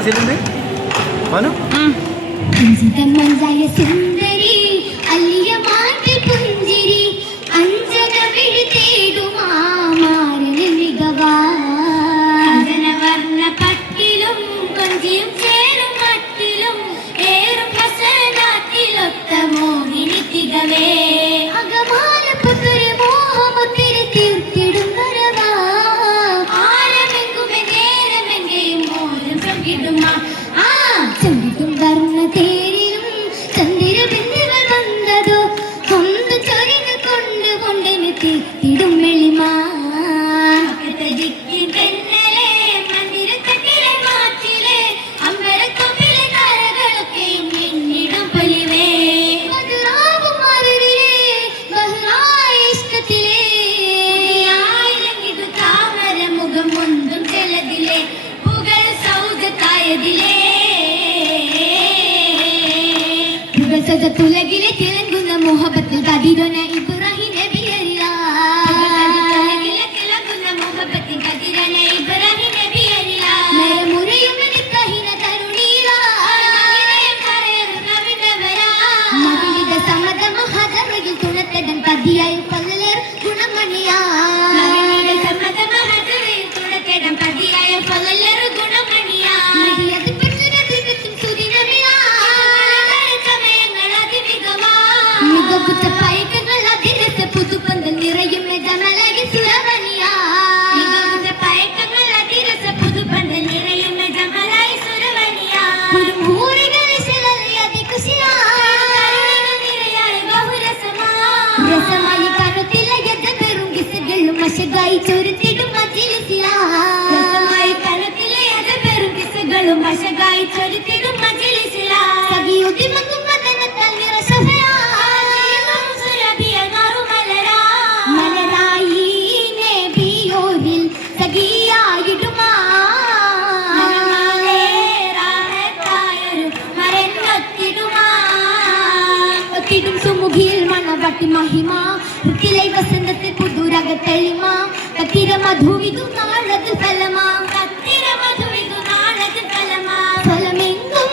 സിലിണ്ട് മനു സുന്ദരി അല്ലിയ മാറ്റി പുഞ്ചിരി അഞ്ചന വിഴി തേടുമാ മാരനിൽ മികവാ വർണ്ണ പട്ടിലും കൊഞ്ചിയും ചേരും മട്ടിലും ഏറും ഹസനാത്തിലൊത്ത മോഹിനി തികവേ അകമാല പുത്തരി മോഹമൊത്തിരി തീർത്തിടും വരവാ ആരമെങ്കുമെ നേരമെങ്കയും മോരും പങ്കിടുമാ ചന്ദ്രിക്കും വർണ്ണ തേരിലും ചന്ദ്രബിന്ദുകൾ വന്നതോ ഒന്ന് ചൊരിഞ്ഞു കൊണ്ടുകൊണ്ടെന്ന് തീർത്തിടും വെളിമാ തുലകിലെ തിളങ്ങുന്ന മോഹബത്തിൽ കതിരൊന ഇബ്രാഹിം നബി തിളങ്ങുന്ന മോഹബത്തിൽ കതിരൊന ഇബ്രാഹിം നബി മുറയും നിക്കഹിന തരുണീല മവിലിത സമത മഹദറയിൽ തുണത്തടം പതിയായി പല്ലർ ഗുണമണിയാ സമത മഹദറയിൽ തുണത്തടം പതിയായി പല്ലർ ഗുണമണിയാ പുതുപ്പന്തൽ നിറയും ജമലകി സുരവനിയാ പയക്കങ്ങൾ അതിരസ പുതുപ്പന്തൽ നിറയും ജമലായി സുരവനിയാ രസമായി കനുത്തില യജപെറും കിസുകളും മശകായി ചൊരുത്തിടും മജിലിസിലാ രസമായി കനുത്തില യജപെറും കിസുകളും മശകായി ചൊരുത്തിടും മജിലിസിലാ സഖിയുതി മങ്ങും വദനത്താൽ നിറശഫയാ മണവട്ടി മഹിമ ഋത്തിലൈ വസന്തത്തിൽ പുതുരകത്തെളിമ കത്തിര മധുവിതു നാളത് ഫലമാ കത്തിര മധുവിതു നാളത് ഫലമാ ഫലമെങ്കും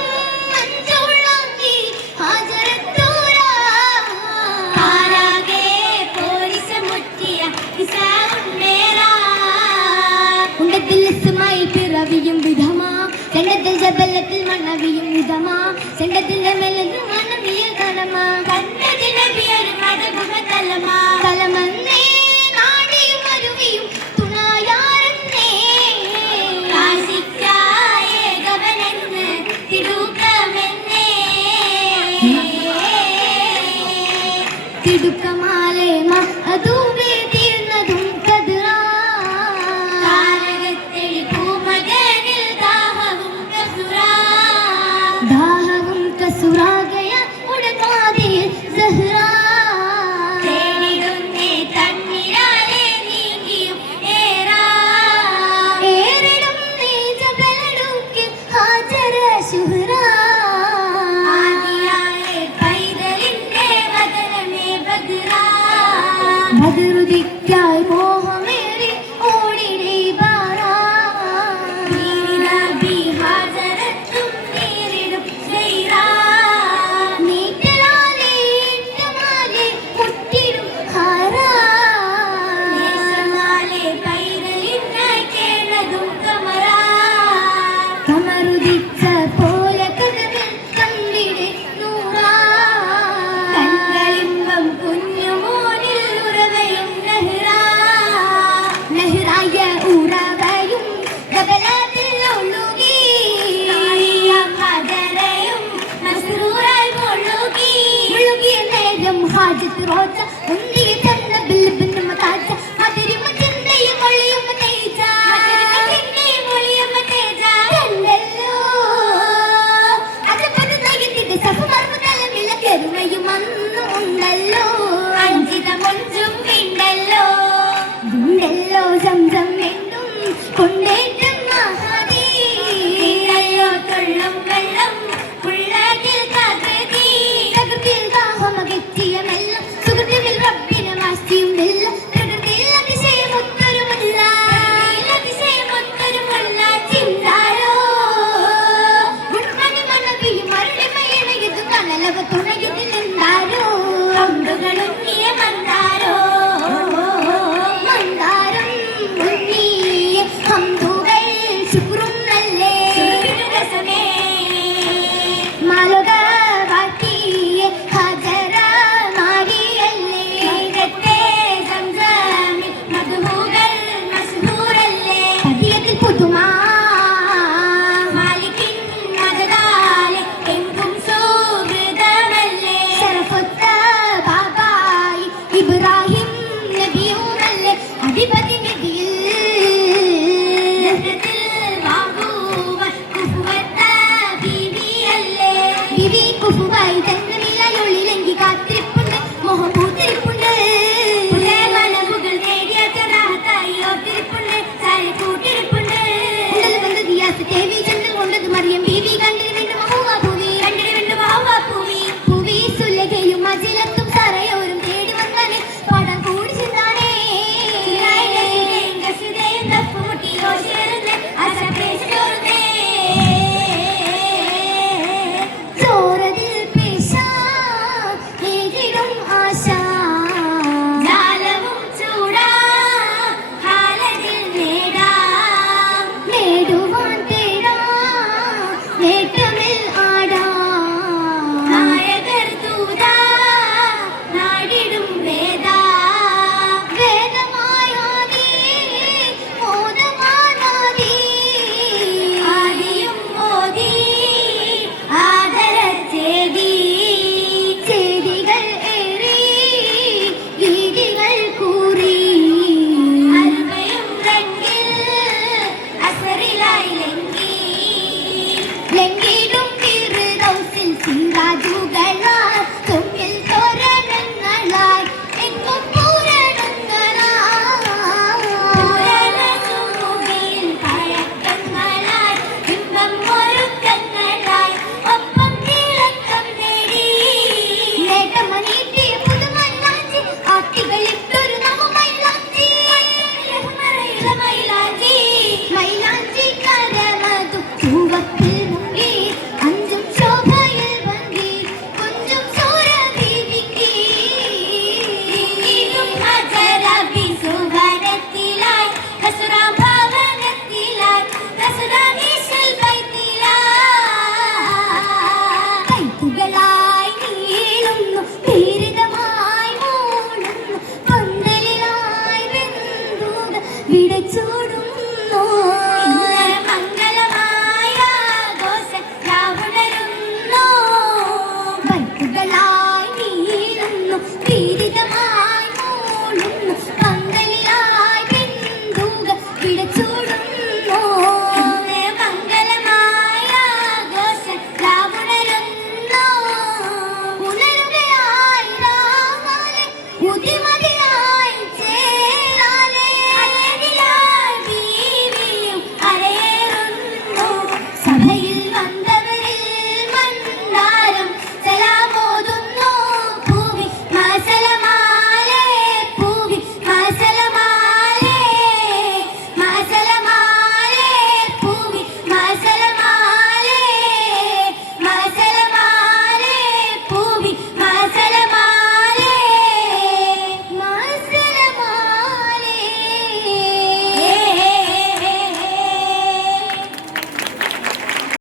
മഞ്ചുള്ളി ഹാജരത്തൂരാ കാരാകെ പോരിസ മുറ്റിയ ഇസാഉന്നേരാ ഉണ്ടത്തിൽ ഇസ്മായി പിറവിയും വിധമാ ചെണ്ടത്തിൽ ജബലത്തിൽ മണവിയും വിധമാ ചെണ്ടത്തിന്റെ മേലും മണവിയ കലമാ കണ്ടതിലെ വിയരും അടകുമ തലമാ തലമന്ന